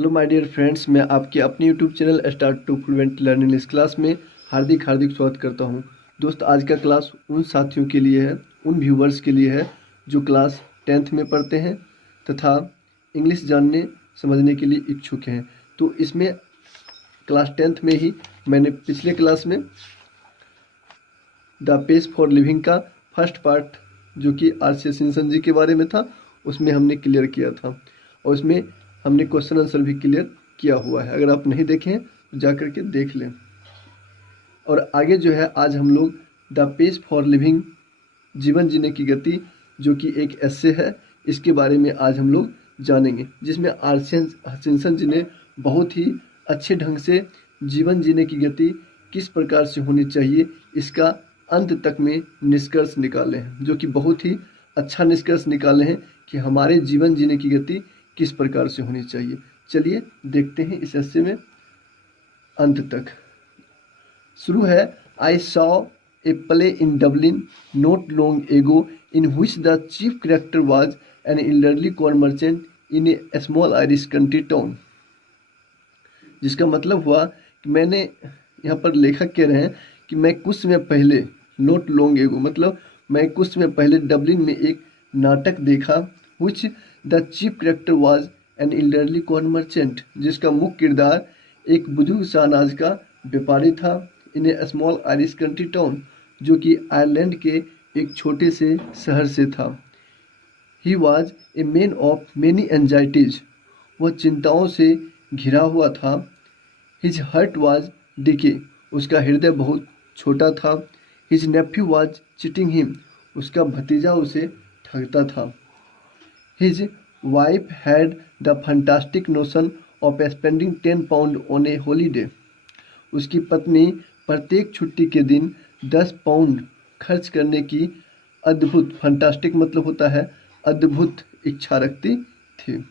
Hello my dear friends, मैं आपके अपने YouTube channel start to fluent learning इस क्लास में हार्दिक हार्दिक स्वागत करता हूं। दोस्त, आज का क्लास उन साथियों के लिए है, उन व्यूवर्स के लिए है जो क्लास 10th में पढ़ते हैं तथा इंग्लिश जानने समझने के लिए इच्छुक हैं। तो इसमें क्लास 10th में ही मैंने पिछले क्लास में द पेज फॉर लिविंग का फर्स्ट पार्ट जो कि आर.सी. सिंसन जी के बारे में था, उसमें हमने क्लियर किया था और उसमें हमने क्वेश्चन आंसर भी क्लियर किया हुआ है। अगर आप नहीं देखें तो जा कर के देख लें। और आगे जो है, आज हम लोग द पेज फॉर लिविंग जीवन जीने की गति जो कि एक एस्से है, इसके बारे में आज हम लोग जानेंगे, जिसमें आर.सी. हचिंसन जी ने बहुत ही अच्छे ढंग से जीवन जीने की गति किस प्रकार से होनी चाहिए इसका अंत तक में निष्कर्ष निकाले हैं, जो कि बहुत ही अच्छा निष्कर्ष निकाले हैं कि हमारे जीवन जीने की गति किस प्रकार से होनी चाहिए। चलिए देखते हैं इस एस्से में अंत तक। शुरू है, I saw a play in Dublin not long ago in which the chief character was an elderly corn merchant in A small Irish country town. जिसका मतलब हुआ कि मैंने यहाँ पर लेखक कह रहे हैं कि मैं कुछ समय पहले, नॉट लॉन्ग एगो मतलब मैं कुछ समय पहले डबलिन में एक नाटक देखा, which the chief character was an elderly corn merchant, जिसका मुख्य किरदार एक बुजुर्ग सा अनाज का व्यापारी था, इन ए स्मॉल आयरिश कंट्री टाउन, जो कि आयरलैंड के एक छोटे से शहर से था। He was a man of many anxieties, वह चिंताओं से घिरा हुआ था। हिज हर्ट वॉज डिके, उसका हृदय बहुत छोटा था। His Neiphiu was cheating him, उसका भतीजा उसे ठगता था। His wife had the fantastic notion of spending 10 pound on A holiday, उसकी पत्नी प्रत्येक छुट्टी के दिन 10 पाउंड खर्च करने की अद्भुत, फंटास्टिक मतलब होता है अद्भुत, इच्छा रखती थी।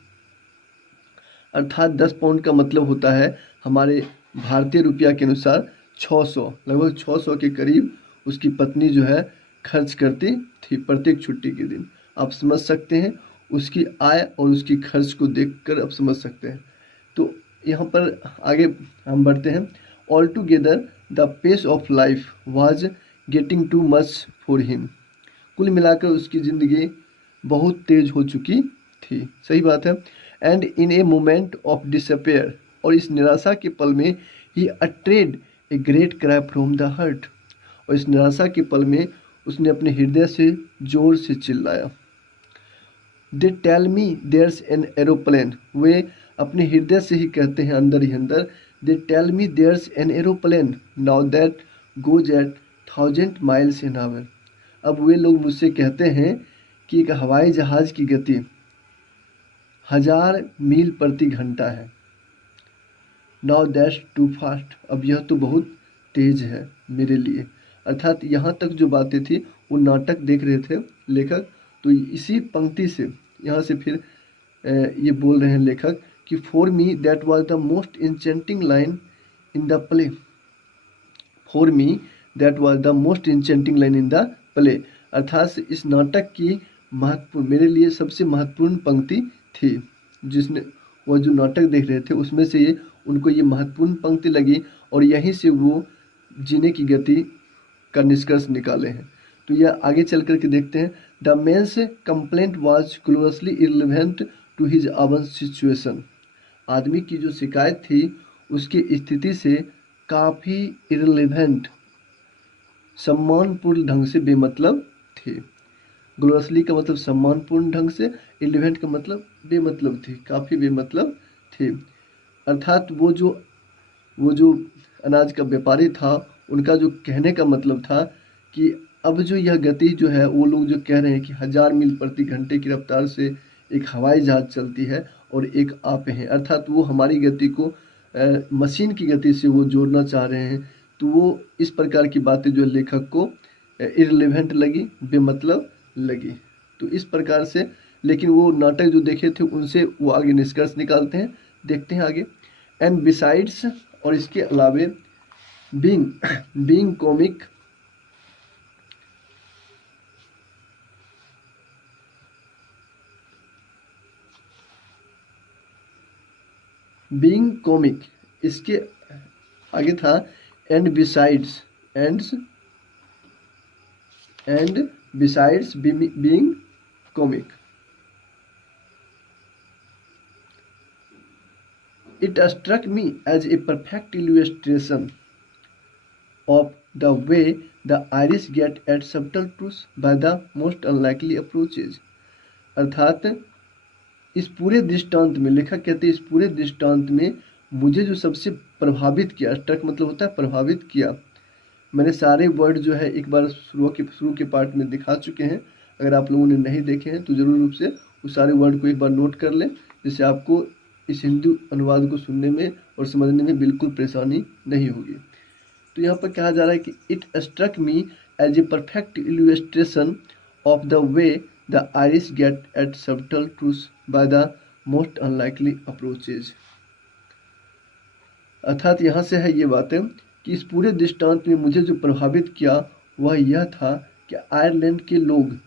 अर्थात 10 पाउंड का मतलब होता है हमारे भारतीय रुपया के अनुसार 600, लगभग 600 के करीब उसकी पत्नी जो है खर्च करती थी प्रत्येक छुट्टी के दिन। आप समझ सकते हैं, उसकी आय और उसकी खर्च को देखकर आप समझ सकते हैं। तो यहाँ पर आगे हम बढ़ते हैं। All together the pace of life was getting too much for him, कुल मिलाकर उसकी ज़िंदगी बहुत तेज हो चुकी थी। सही बात है। And in a moment of despair, और इस निराशा के पल में ही uttered a great cry from the heart, और इस निराशा के पल में उसने अपने हृदय से जोर से चिल्लाया। They tell me there's an aeroplane, वे अपने हृदय से ही कहते हैं अंदर ही अंदर, they tell me there's an aeroplane now that goes at 1000 miles an hour, अब वे लोग मुझसे कहते हैं कि एक हवाई जहाज की गति 1000 मील प्रति घंटा है। नाउ दैट्स टू फास्ट, अब यह तो बहुत तेज है मेरे लिए। अर्थात यहाँ तक जो बातें थी वो नाटक देख रहे थे लेखक, तो इसी पंक्ति से यहाँ से फिर ये बोल रहे हैं लेखक कि for me that was the most enchanting line in the play, for me that was the most enchanting line in the play, अर्थात इस नाटक की महत्वपूर्ण, मेरे लिए सबसे महत्वपूर्ण पंक्ति थी। जिसने वह जो नाटक देख रहे थे उसमें से ये उनको ये महत्वपूर्ण पंक्ति लगी और यहीं से वो जीने की गति का निष्कर्ष निकाले हैं। तो यह आगे चल कर के देखते हैं। The man's complaint was closely irrelevant to his own situation, आदमी की जो शिकायत थी उसकी स्थिति से काफ़ी इररिलेवेंट, सम्मानपूर्ण ढंग से बेमतलब थी। ग्लोसली का मतलब सम्मानपूर्ण ढंग से, इलेवेंट का मतलब बेमतलब थी, काफ़ी बेमतलब थी। अर्थात वो जो अनाज का व्यापारी था, उनका जो कहने का मतलब था कि अब जो यह गति जो है, वो लोग जो कह रहे हैं कि 1000 मील प्रति घंटे की रफ्तार से एक हवाई जहाज चलती है और एक आप हैं, अर्थात वो हमारी गति को मशीन की गति से वो जोड़ना चाह रहे हैं। तो वो इस प्रकार की बातें जो लेखक को इररिलेवेंट लगी, बेमतलब लगी। तो इस प्रकार से, लेकिन वो नाटक जो देखे थे उनसे वो आगे निष्कर्ष निकालते हैं। देखते हैं आगे। एंड बिसाइड्स, और इसके अलावे बीइंग कॉमिक, बीइंग कॉमिक, इसके आगे था and besides, and besides being comic. It struck me as a perfect illustration of the way the Irish get at subtle truths by the most unlikely approaches। अर्थात इस पूरे दृष्टांत में, लेखक कहते हैं इस पूरे दृष्टांत में मुझे जो सबसे प्रभावित किया, स्ट्रक मतलब होता है प्रभावित किया। मैंने सारे वर्ड जो है एक बार शुरू के पार्ट में दिखा चुके हैं। अगर आप लोगों ने नहीं देखे हैं तो जरूर रूप से उस सारे वर्ड को एक बार नोट कर लें, जिससे आपको इस हिंदी अनुवाद को सुनने में और समझने में बिल्कुल परेशानी नहीं होगी। तो यहाँ पर कहा जा रहा है कि it struck me as a perfect illustration of the way the Irish get at subtle truths by the most unlikely approaches. अर्थात यहाँ से है ये बातें कि इस पूरे दृष्टांत में मुझे जो प्रभावित किया वह यह था कि आयरलैंड के लोग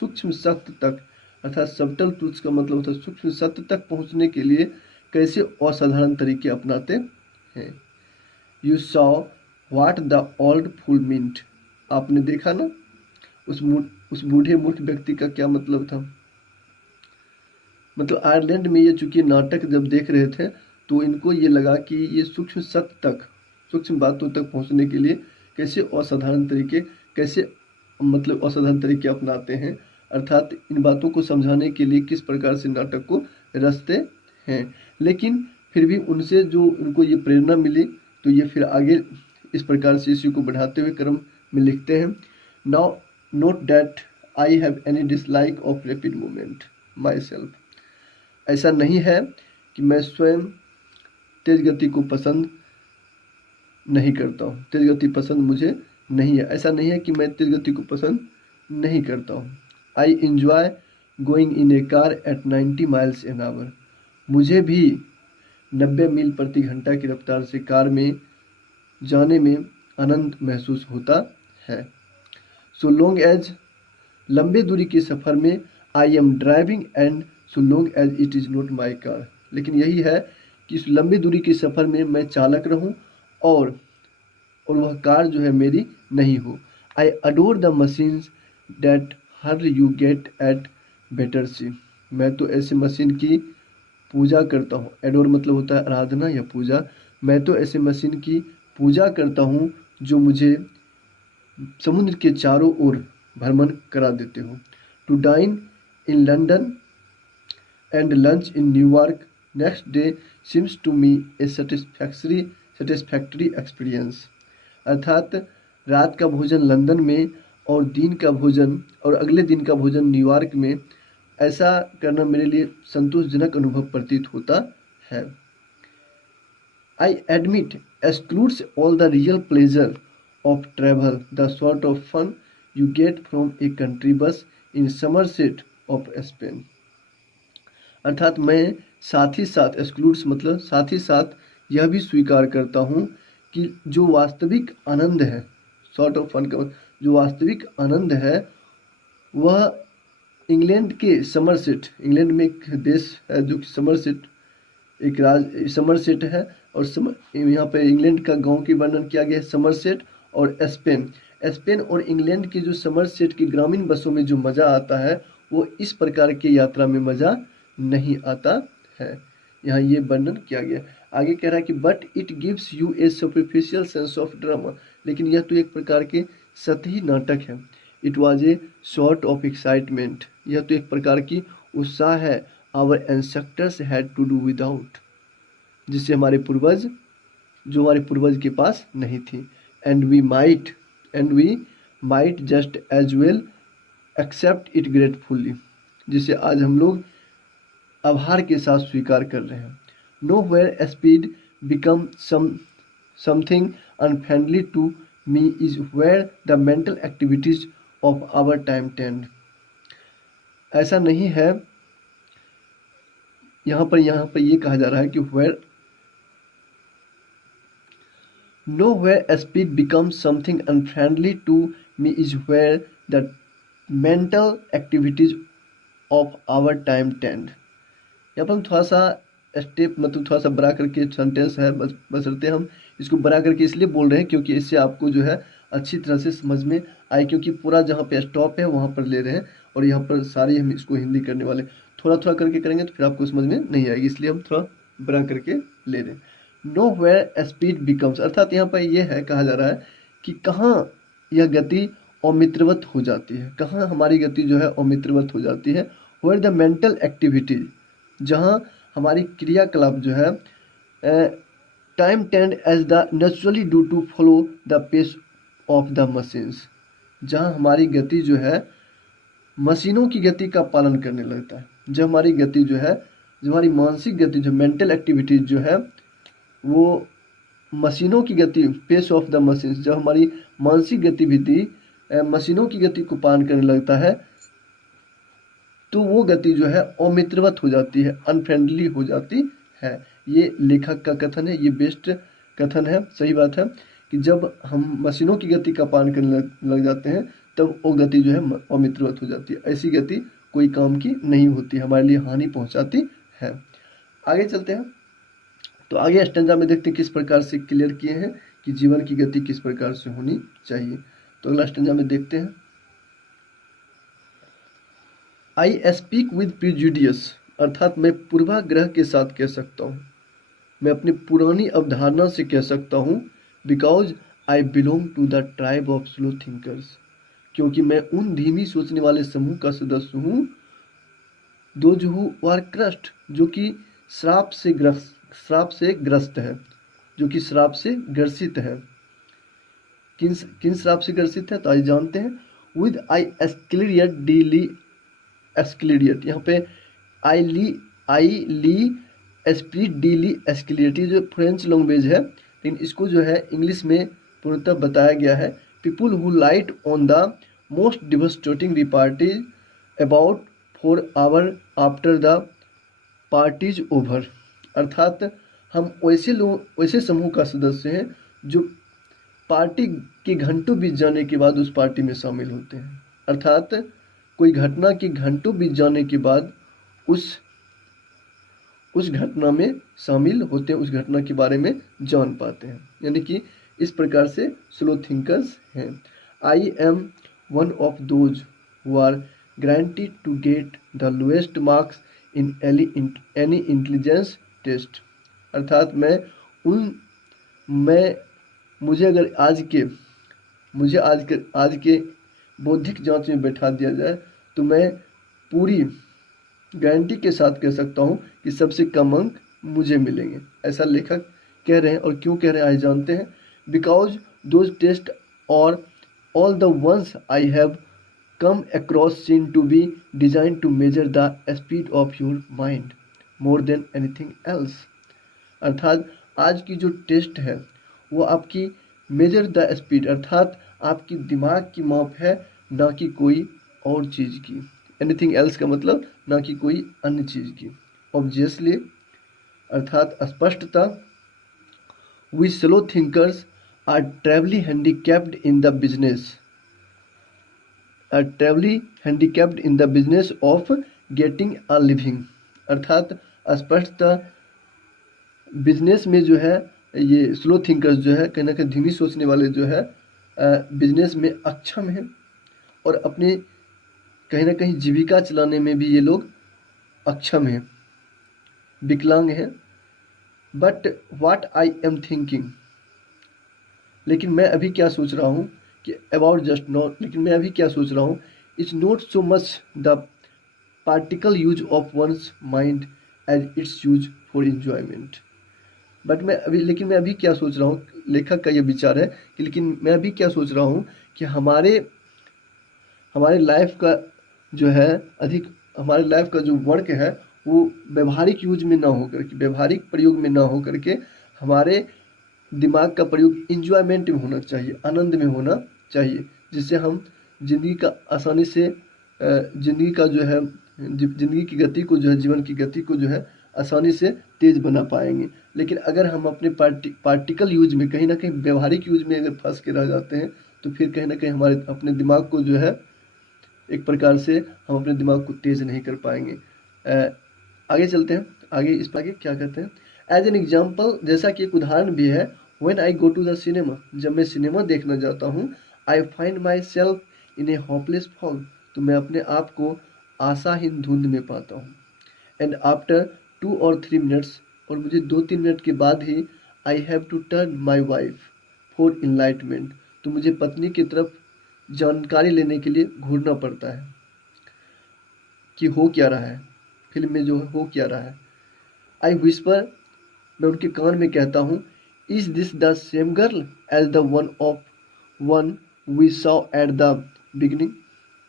सूक्ष्म सत्य तक, अर्थात सबटल ट्रूथ्स का मतलब होता है सूक्ष्म सत्य तक पहुंचने के लिए कैसे असाधारण तरीके अपनाते हैं। You saw what the old fool meant. आपने देखा ना उस बूढ़े मूर्ख व्यक्ति का क्या मतलब था। मतलब आयरलैंड में ये चूंकि नाटक जब देख रहे थे तो इनको ये लगा कि ये सूक्ष्म सत्य तक, सूक्ष्म बातों तक पहुंचने के लिए कैसे असाधारण तरीके अपनाते हैं, अर्थात इन बातों को समझाने के लिए किस प्रकार से नाटक को रचते हैं। लेकिन फिर भी उनसे जो उनको ये प्रेरणा मिली तो ये फिर आगे इस प्रकार से इसी को बढ़ाते हुए क्रम में लिखते हैं। Now note that I have any dislike of rapid movement my self. ऐसा नहीं है कि मैं स्वयं तेज गति को पसंद नहीं करता हूँ, तेज गति पसंद मुझे नहीं है। ऐसा नहीं है कि मैं तेज गति को पसंद नहीं करता हूँ। I enjoy going in A car eight 90 miles an our. मुझे भी 90 मील प्रति घंटा की रफ्तार से कार में जाने में आनंद महसूस होता है। सो लॉन्ग एज, लंबे दूरी के सफ़र में I am driving and so long as it is not my car. लेकिन यही है कि इस लंबी दूरी के सफ़र में मैं चालक रहूं और वह कार जो है मेरी नहीं हो। I adore the machines that her you get at better see. मैं तो ऐसे मशीन की पूजा करता हूँ। एडोर मतलब होता है आराधना या पूजा। मैं तो ऐसे मशीन की पूजा करता हूँ जो मुझे समुद्र के चारों ओर भ्रमण करा देते हो। To dine in London and lunch in New York next day seems to me a satisfactory experience. अर्थात रात का भोजन लंदन में और दिन का भोजन और अगले दिन का भोजन न्यूयॉर्क में, ऐसा करना मेरे लिए संतोषजनक अनुभव प्रतीत होता है। I admit excludes all the real pleasure of travel the sort of fun you get from a country bus in Somerset of Spain. अर्थात मैं साथ ही साथ, एक्सक्लूड्स मतलब साथ ही साथ यह भी स्वीकार करता हूँ कि जो वास्तविक आनंद है, सॉर्ट ऑफ फन का जो वास्तविक आनंद है वह इंग्लैंड के समरसेट, इंग्लैंड में एक देश है जो कि समरसेट, एक समरसेट है और यहाँ पे इंग्लैंड का गांव की वर्णन किया गया है समरसेट। और स्पेन और इंग्लैंड की जो समरसेट की ग्रामीण बसों में जो मज़ा आता है वो इस प्रकार की यात्रा में मज़ा नहीं आता है। यहाँ ये वर्णन किया गया। आगे कह रहा है कि but it gives you a superficial sense of drama. लेकिन यह तो एक प्रकार के सतही नाटक है। It was a sort of excitement. यह तो एक प्रकार की उत्साह है। Our ancestors had to do without, जिससे हमारे पूर्वज के पास नहीं थी। And we might just as well accept it gratefully, जिसे आज हम लोग आभार के साथ स्वीकार कर रहे हैं। Nowhere speed become something unfriendly to me is where the mental activities of our time tend. ऐसा नहीं है, यहाँ पर ये कहा जा रहा है कि nowhere speed become something unfriendly to me is where the mental activities of our time tend. यहाँ पर हम थोड़ा सा स्टेप मतलब थोड़ा सा बड़ा करके सेंटेंस है, बशर्ते हम इसको बड़ा करके इसलिए बोल रहे हैं क्योंकि इससे आपको जो है अच्छी तरह से समझ में आए, क्योंकि पूरा जहाँ पे स्टॉप है वहाँ पर ले रहे हैं और यहाँ पर सारी हम इसको हिंदी करने वाले। थोड़ा थोड़ा करके करेंगे तो फिर आपको समझ में नहीं आएगी, इसलिए हम थोड़ा बड़ा करके ले रहे हैं। नो वेयर स्पीड बिकम्स, अर्थात यहाँ पर यह है कहा जा रहा है कि कहाँ यह गति अमित्रवत हो जाती है, कहाँ हमारी गति जो है अमित्रवत हो जाती है। वेयर द मेंटल एक्टिविटीज, जहाँ हमारी क्रियाकलाप जो है time tend as the naturally do to follow the pace of the machines, जहाँ हमारी गति जो है मशीनों की गति का पालन करने लगता है। जब हमारी गति जो है, जो हमारी मानसिक गति जो मेंटल एक्टिविटीज जो है वो मशीनों की गति, पेस ऑफ द मशीन्स, जब हमारी मानसिक गतिविधि मशीनों की गति को पालन करने लगता है तो वो गति जो है अमित्रवत हो जाती है, अनफ्रेंडली हो जाती है। ये लेखक का कथन है, ये बेस्ट कथन है, सही बात है कि जब हम मशीनों की गति का पालन करने लग जाते हैं तब वो गति जो है अमित्रवत हो जाती है। ऐसी गति कोई काम की नहीं होती, हमारे लिए हानि पहुंचाती है। आगे चलते हैं, तो आगे स्टेंजा में देखते हैं किस प्रकार से क्लियर किए हैं कि जीवन की गति किस प्रकार से होनी चाहिए। तो अगला स्टेंजा में देखते हैं, आई स्पीक विद प्रिजुडियस, अर्थात मैं पूर्वाग्रह के साथ कह सकता हूँ, मैं अपनी पुरानी अवधारणा से कह सकता हूँ। Because I belong to the tribe of slow thinkers, क्योंकि मैं उन धीमी सोचने वाले समूह का सदस्य हूँ। दोज हु आर क्रस्ट, जो कि श्राप से ग्रस्त है, जो कि श्राप से ग्रसित है। किन श्राप से ग्रसित है तो आज जानते हैं। विद आई एस्क्लेरियट डी एस्क्लेरियट, यहाँ पे आई ली एस्प्रिट डी ली एस्क्लेरियट, ये जो फ्रेंच लैंग्वेज है, लेकिन इसको जो है इंग्लिश में पूर्णतः बताया गया है। People who light on the most devastating repartees about 4 hour after the party's over, अर्थात हम वैसे समूह का सदस्य हैं जो पार्टी के घंटों बीत जाने के बाद उस पार्टी में शामिल होते हैं। अर्थात कोई घटना के घंटों बीत जाने के बाद उस घटना में शामिल होते हैं, उस घटना के बारे में जान पाते हैं, यानी कि इस प्रकार से स्लो थिंकर्स हैं। I am one of those who are granted to get the lowest marks in any intelligence test, अर्थात मुझे आज के बौद्धिक जांच में बैठा दिया जाए तो मैं पूरी गारंटी के साथ कह सकता हूँ कि सबसे कम अंक मुझे मिलेंगे, ऐसा लेखक कह रहे हैं। और क्यों कह रहे हैं आज जानते हैं। बिकॉज दोज टेस्ट और all the ones I have come across seem to be designed to measure the speed of your mind more than anything else, अर्थात आज की जो टेस्ट है वो आपकी मेजर द स्पीड, अर्थात आपकी दिमाग की माप है, ना कि कोई और चीज़ की। एनीथिंग एल्स का मतलब ना कि कोई अन्य चीज़ की। ऑब्वियसली अर्थात स्पष्टता। We slow thinkers are terribly handicapped in the business of getting a living, अर्थात स्पष्टता बिजनेस में जो है ये स्लो थिंकर्स जो है कहीं ना कहीं धीमी सोचने वाले जो है बिजनेस में अक्षम हैं और अपने कहीं ना कहीं जीविका चलाने में भी ये लोग अक्षम हैं, विकलांग हैं। But what I am thinking, लेकिन मैं अभी क्या सोच रहा हूँ कि अबाउट जस्ट नॉट, लेकिन मैं अभी क्या सोच रहा हूँ, it's not so much the particle use of one's mind as its use for enjoyment. लेकिन मैं अभी क्या सोच रहा हूँ, लेखक का यह विचार है कि लेकिन मैं अभी क्या सोच रहा हूँ कि हमारे लाइफ का जो है हमारे लाइफ का जो वर्क है वो व्यवहारिक यूज में ना होकर के, व्यवहारिक प्रयोग में ना होकर के हमारे दिमाग का प्रयोग इंजॉयमेंट में होना चाहिए, आनंद में होना चाहिए, जिससे हम जिंदगी का आसानी से जिंदगी की गति को जो है, जीवन की गति को जो है आसानी से तेज बना पाएंगे। लेकिन अगर हम अपने पार्टिकल यूज में कहीं ना कहीं व्यवहारिक यूज में अगर फंस के रह जाते हैं तो फिर कहीं ना कहीं हमारे अपने दिमाग को जो है एक प्रकार से हम अपने दिमाग को तेज नहीं कर पाएंगे। आगे चलते हैं। आगे इस पर आगे क्या कहते हैं, एज एन एग्जाम्पल, जैसा कि एक उदाहरण भी है, when I go to the cinema, जब मैं सिनेमा देखने जाता हूँ, I find myself in a hopeless fog, तो मैं अपने आप को आशाहीन धुंध में पाता हूँ। एंड आफ्टर 2 और 3 मिनट्स, और मुझे 2-3 मिनट के बाद ही, I have to turn my wife for enlightenment, तो मुझे पत्नी की तरफ जानकारी लेने के लिए घूरना पड़ता है कि हो क्या रहा है, फिल्म में जो हो क्या रहा है। आई विस्पर, मैं उनके कान में कहता हूँ, is this the same girl as the one we saw at the beginning,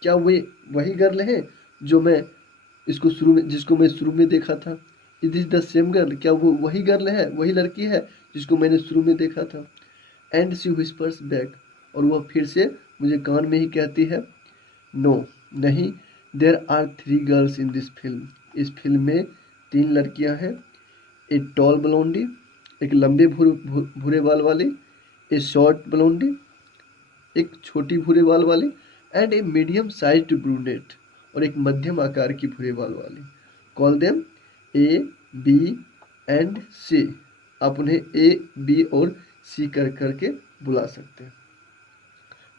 क्या वे वही गर्ल है जो मैं जिसको मैं शुरू में देखा था। Is this the same girl, क्या वो वही गर्ल है, वही लड़की है जिसको मैंने शुरू में देखा था। एंड शी विस्पर्स बैक, और वह फिर से मुझे कान में ही कहती है, नो, नहीं, there are 3 girls in this film, इस फिल्म में 3 लड़कियां हैं, ए टॉल ब्लोंडी, एक लंबे भूरे बाल वाली, ए शॉर्ट ब्लोंडी, एक छोटी भूरे बाल वाली, and a medium sized brunette, और एक मध्यम आकार की भूरे बाल वाली। Call them A, B and C, आप उन्हें ए, बी और सी करके बुला सकते हैं।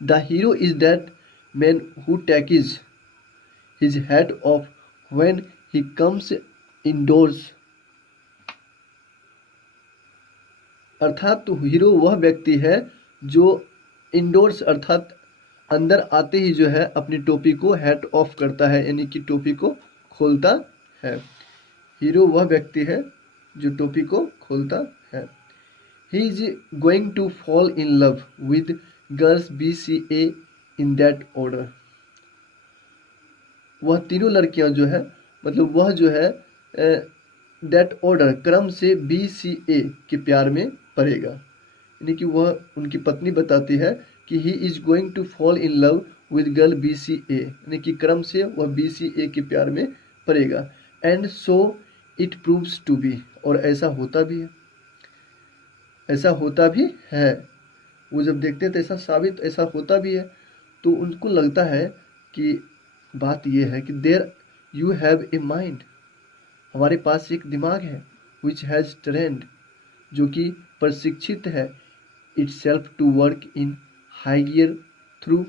The hero is that man who takes his hat off when he comes indoors, अर्थात तो हीरो वह व्यक्ति है जो इंडोर्स अर्थात अंदर आते ही जो है अपनी टोपी को हैट ऑफ करता है, यानी कि टोपी को खोलता है। हीरो वह व्यक्ति है जो टोपी को खोलता है। He is going to fall in love with girls BCA in that order, वह तीनों लड़कियां जो है, मतलब वह जो है दैट ऑर्डर क्रम से BCA के प्यार में पड़ेगा, यानी कि वह उनकी पत्नी बताती है कि he is going to fall in love with girl BCA, यानी कि क्रम से वह BCA के प्यार में पड़ेगा। And so it proves to be, और ऐसा होता भी है, ऐसा होता भी है। वो जब देखते हैं तो ऐसा होता भी है। तो उनको लगता है कि बात यह है कि there you have a mind, हमारे पास एक दिमाग है, विच हैज़ ट्रेंड, जो कि प्रशिक्षित है, itself to work in high gear through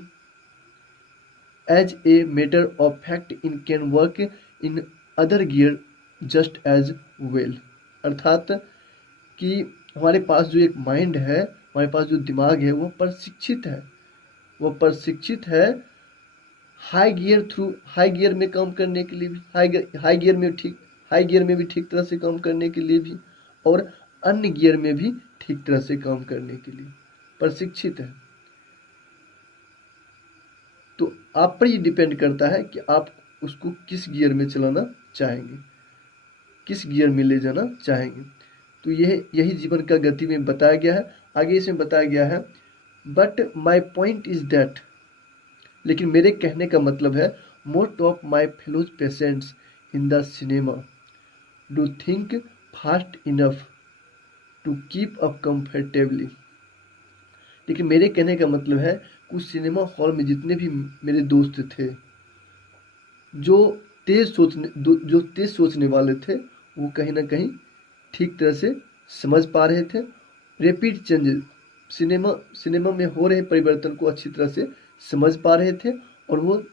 as a matter of fact in can work in other gear just as well, अर्थात कि हमारे पास जो एक माइंड है, हमारे पास जो दिमाग है, वो प्रशिक्षित है हाई गियर में काम करने के लिए भी, हाई गियर में भी ठीक तरह से काम करने के लिए भी, और अन्य गियर में भी ठीक तरह से काम करने के लिए प्रशिक्षित है। तो आप पर ये डिपेंड करता है कि आप उसको किस गियर में चलाना चाहेंगे, किस गियर में ले जाना चाहेंगे। तो यही जीवन का गति में बताया गया है। आगे इसमें बताया गया है, but my point is that, लेकिन मेरे कहने का मतलब है, most of my fellows patients in the cinema do think fast enough to keep up comfortably, लेकिन मेरे कहने का मतलब है, कुछ सिनेमा हॉल में जितने भी मेरे दोस्त थे जो तेज सोचने वाले थे, वो कहीं ना कहीं ठीक तरह से समझ पा रहे थे रैपिड चेंजेस, सिनेमा में हो रहे परिवर्तन को अच्छी तरह से समझ पा रहे थे, और वो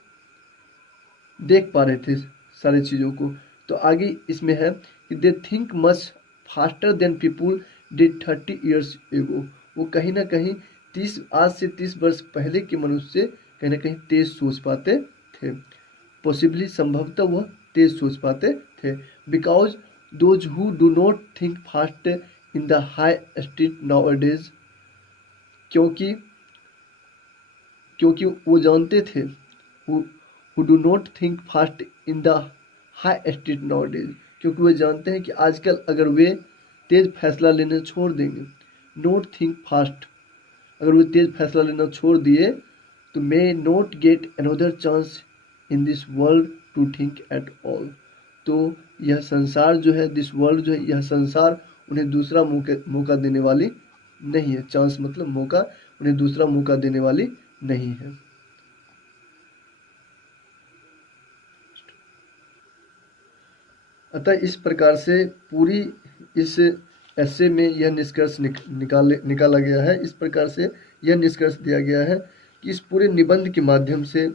देख पा रहे थे सारी चीज़ों को। तो आगे इसमें है कि they think much faster than people did 30 years ago, वो कहीं ना कहीं आज से 30 वर्ष पहले के मनुष्य कहीं ना कहीं तेज सोच पाते थे, पॉसिबली संभवतः वह तेज सोच पाते थे। Because those who do not think fast in the high street now अडेज, क्योंकि वो जानते थे, who do not think fast in the high street now अडेज, क्योंकि वे जानते हैं कि आजकल अगर वे तेज फैसला लेना छोड़ देंगे, नॉट थिंक फास्ट, अगर वे तेज फैसला लेना छोड़ दिए, तो may not get another chance in this world to think at all, तो यह संसार जो है, दिस वर्ल्ड जो है, यह संसार उन्हें दूसरा मौका देने वाली नहीं है। चांस मतलब मौका, उन्हें दूसरा मौका देने वाली नहीं है। अतः इस प्रकार से पूरी इस ऐसे में यह निष्कर्ष निकाला गया है, इस प्रकार से यह निष्कर्ष दिया गया है कि इस पूरे निबंध के माध्यम से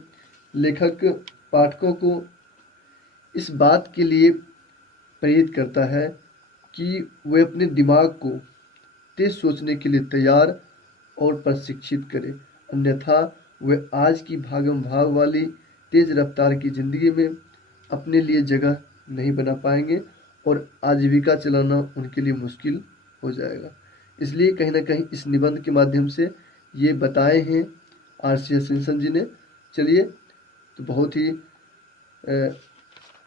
लेखक पाठकों को इस बात के लिए प्रेरित करता है कि वे अपने दिमाग को तेज सोचने के लिए तैयार और प्रशिक्षित करें, अन्यथा वे आज की भागम भाग वाली तेज रफ्तार की ज़िंदगी में अपने लिए जगह नहीं बना पाएंगे और आजीविका चलाना उनके लिए मुश्किल हो जाएगा। इसलिए कहीं ना कहीं इस निबंध के माध्यम से ये बताए हैं आर.सी.एस. सिम्पसन जी ने। चलिए, तो बहुत ही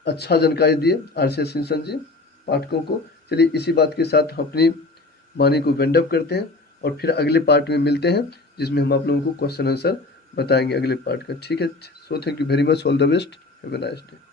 अच्छा जानकारी दिए आर.सी.एस. सिम्पसन जी पाठकों को। चलिए, इसी बात के साथ हम अपनी वाणी को वाइंड अप करते हैं और फिर अगले पार्ट में मिलते हैं, जिसमें हम आप लोगों को क्वेश्चन आंसर बताएंगे अगले पार्ट का। ठीक है, so thank you very much, all the best, have a nice day.